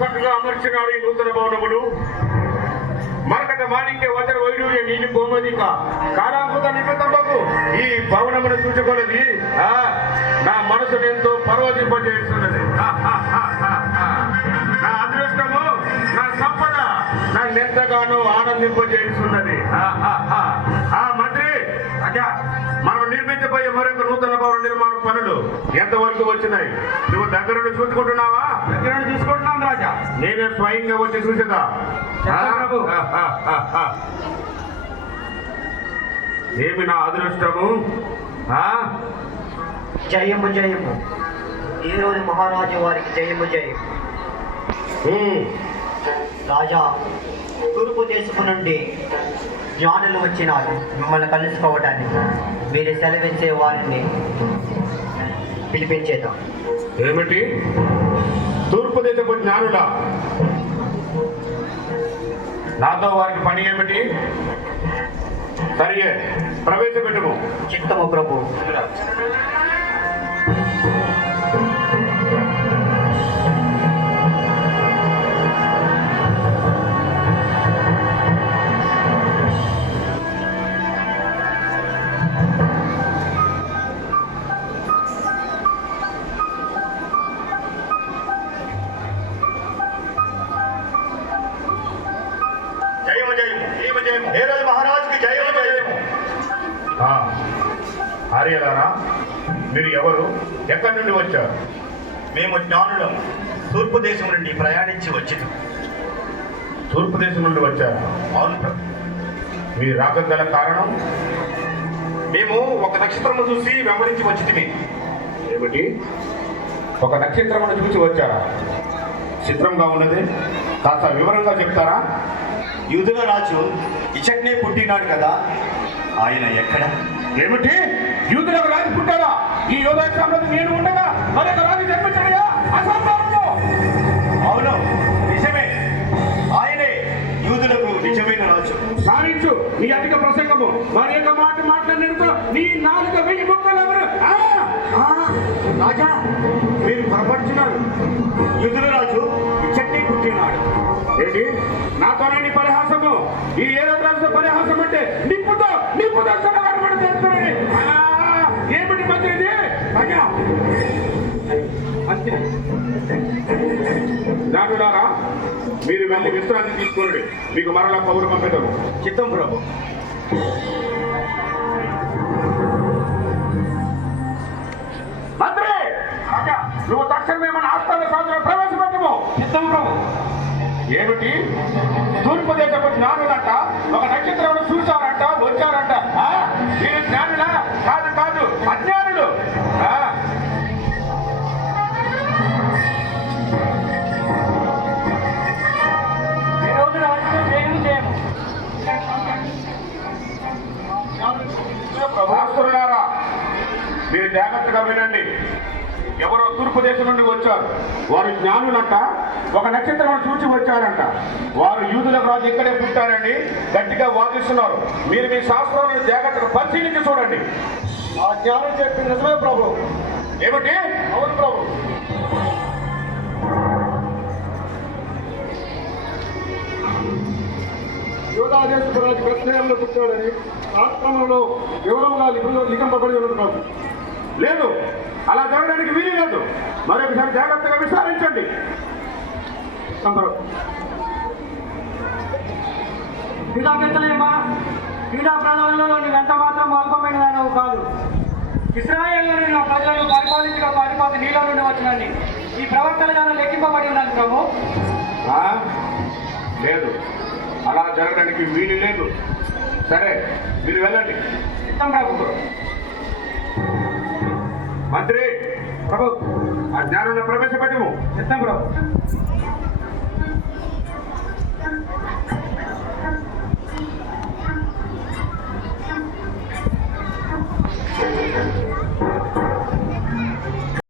చక్కగా అమర్చినాడు ఈ నూతన భవనములు మరకత మాణిక్య వజ్ర వైడూర్య నీలి గోమదిక కాలాంకుత నిమిత్తముకు ఈ భవనమును చూచుకొన్నది నా మనసును ఎంతో పరవశింపజేస్తున్నది. నా అదృష్టము, నా సంపద నన్ను ఎంతగానో ఆనందింపజేస్తున్నది. ఆ మంత్రి మనం నిర్మించబోయే మరొక నూతన భవన నిర్మాణ పనులు ఎంతవరకు వచ్చినాయి? నువ్వు దగ్గర నుండి చూసుకుంటున్నావా? దగ్గర నుండి చూసుకుంటున్నాను రాజా. నేనే స్వయంగా వచ్చి చూసేదా? ఏమి నా అదృష్టము! జయము జయము, ఈ రోజు మహారాజు వారికి జయము జయము. రాజా, తూర్పు దేశము నుండి జ్ఞానులు వచ్చినారు మిమ్మల్ని కలుసుకోవడానికి. మీరు సెలవిచ్చే వారిని పిలిపించేద్దాం. ఏమిటి? తూర్పు దేశపు జ్ఞానులా? నాతో వారికి పని ఏమిటి? సరియే, ప్రవేశపెట్టుము. చిత్తము ప్రభు. ఆర్యలారా, మీరు ఎవరు? ఎక్కడి నుండి వచ్చారు? మేము జ్ఞానులం, తూర్పు దేశం నుండి ప్రయాణించి వచ్చింది. తూర్పు దేశం నుండి వచ్చారు? అవును. మీరు రాగల కారణం? మేము ఒక నక్షత్రము చూసి వెంబడించి వచ్చింది. ఏమిటి? ఒక నక్షత్రమును చూసి వచ్చారా? చిత్రంగా ఉన్నది, కాస్త వివరంగా చెప్తారా? యూదుల రాజు ఇచక్నే పుట్టినాడు కదా, ఆయన ఎక్కడ? ఏమిటి? యూదులకు రాజు పుట్టారా? ఈ యోధాశ్రమంలో నేను ఉండగా మరొక రాజు జన్మించడయా? అసంభవము. అవును, నిజమే. ఆయనే యూదులకు నిజమైన రాజు. సాధించు నీ అధిక ప్రసంగము. వారి యొక్క మాట మాట్లాడినందుకు నీ నాలుక 1000 ముక్కలు ఎవరు? రాజా, మీరు పొరపడుతున్నారు. యూదుల రాజు ఇచక్నే పుట్టినాడు. ఏంటి? నాతోనే నీ పరిహాసము? ఈ ఏదో రాజు పరిహాసం అంటే నిప్పుతో చేస్తున్నాడు. ఏమిటి మంత్రి ఇది? జానులారా, మీరు వెళ్ళి విశ్రాంతి తీసుకోండి. మీకు మరలా పౌరు పంపిద్దాము. చిత్తం ప్రభు. మంత్రి, నువ్వు తక్షణమే మన ఆస్థాన సాధన ప్రవేశపెట్టము. చిత్తం ప్రభు. ఏమిటి? తూర్పు దేశపు జ్ఞానులంట ఒక నక్షత్రం చూశారంట, వచ్చారంట. మీరు జ్ఞానులా? కాదు కాదు, అజ్ఞానులు. శాస్త్రులారా మీరు జాగ్రత్తగా వినండి. ఎవరో తూర్పు దేశం నుండి వచ్చారు. వారు జ్ఞానులంట, ఒక నక్షత్రం చూచి వచ్చారంట. వారు యూదులకు రాజు ఇక్కడే పుట్టారని గట్టిగా వాదిస్తున్నారు. మీరు మీ శాస్త్రాలను జాగ్రత్తగా పరిశీలించి చూడండి. ఆ జ్ఞానం చెప్పింది నిజమే ప్రభు. ఏమిటి? అవును ప్రభు. యోధాదేశపు రాజు బెత్లెహేములో పుట్టాడని శాస్త్రంలో వివరంగా లిఖింపబడి ఉన్నది ప్రభు. లేదు, అలా జరగడానికి వీలు లేదు. మరొకసారి జాగ్రత్తగా విచారించండి. క్రీడా బెత్లెహేమా, క్రీడా ప్రాంగణంలో నీవెంత మాత్రం అల్పమైన దానవు కాదు. ఇశ్రాయేలును నా ప్రజలను పరిపాలించిన పరిపాలన నీలో నుండి వచ్చినండి. ఈ ప్రవర్తన గాను లెక్కింపబడి ఉన్నది ప్రభు. ఆ? లేదు, అలా జరగడానికి వీలు లేదు. సరే, మీరు వెళ్ళండి. చిత్తం ప్రభు. మంత్రి ప్రభు ఆ జ్ఞానంలో ప్రవేశపెట్టము. చిత్తం ప్రభు.